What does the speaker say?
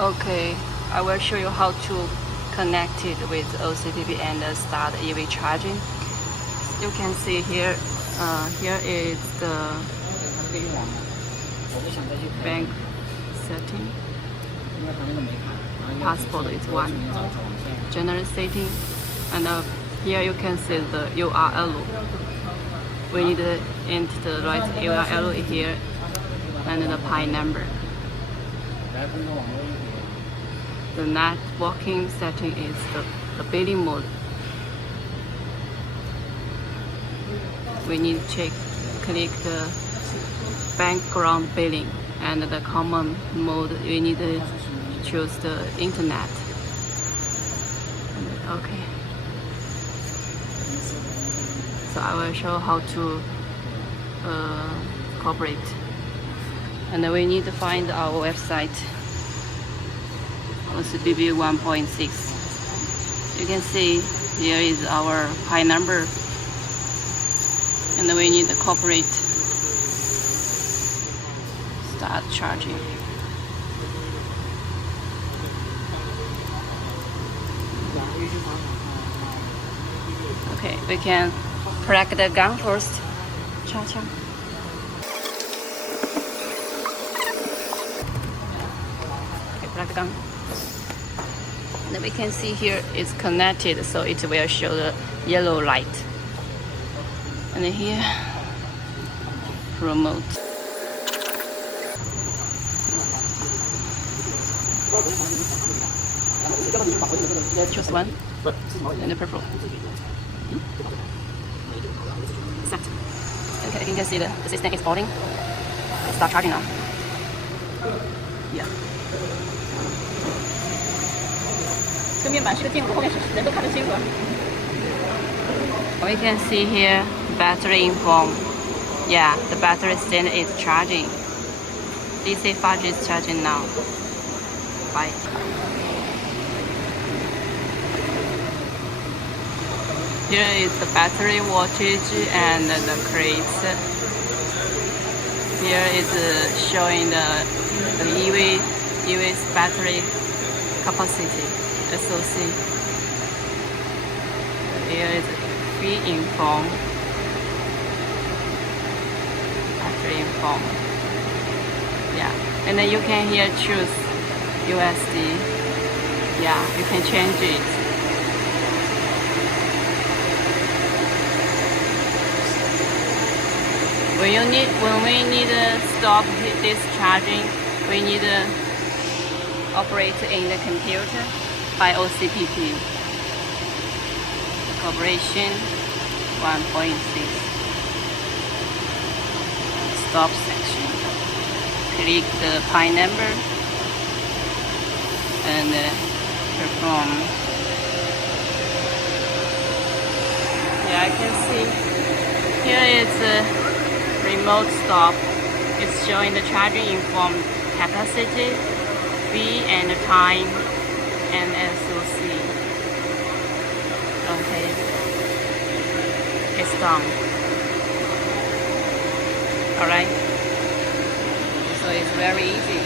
Okay, I will show you how to connect it with OCPP and start EV charging. You can see here, here is the bank setting. Passport is one. General setting, and here you can see the URL. We need to enter the right URL here and the PIN number. The networking setting is the billing mode. We need to click the background billing, and the common mode we need to choose the internet. Okay. So I will show how to cooperate. And we need to find our website. OCPP 1.6. You can see here is our PIN number, and we need to cooperate. Start charging. Okay, we can plug the gun first. Charge. Okay, plug the gun. And we can see here it's connected, so it will show the yellow light. And here, remote. Choose one, and the purple. Set. Okay, you can see the system is boarding. Start charging now. Yeah. 这个面板是个镜子，后面是人都看得清楚。We can see here battery info. Yeah, the battery stand is charging. DC fast is charging now. Bye. Here is the battery wattage and the crates. Here is showing the EV's battery capacity, SOC. Here is free info, battery info. Yeah, and then you can here choose USD. Yeah, you can change it. When we need to stop this charging, we need to operate in the computer by OCPP. Operation 1.6. Stop section. Click the PIN number and perform. Yeah, I can see here is remote stop. It's showing the charging inform capacity, V and time, and SOC. Okay, it's done. Alright, so it's very easy.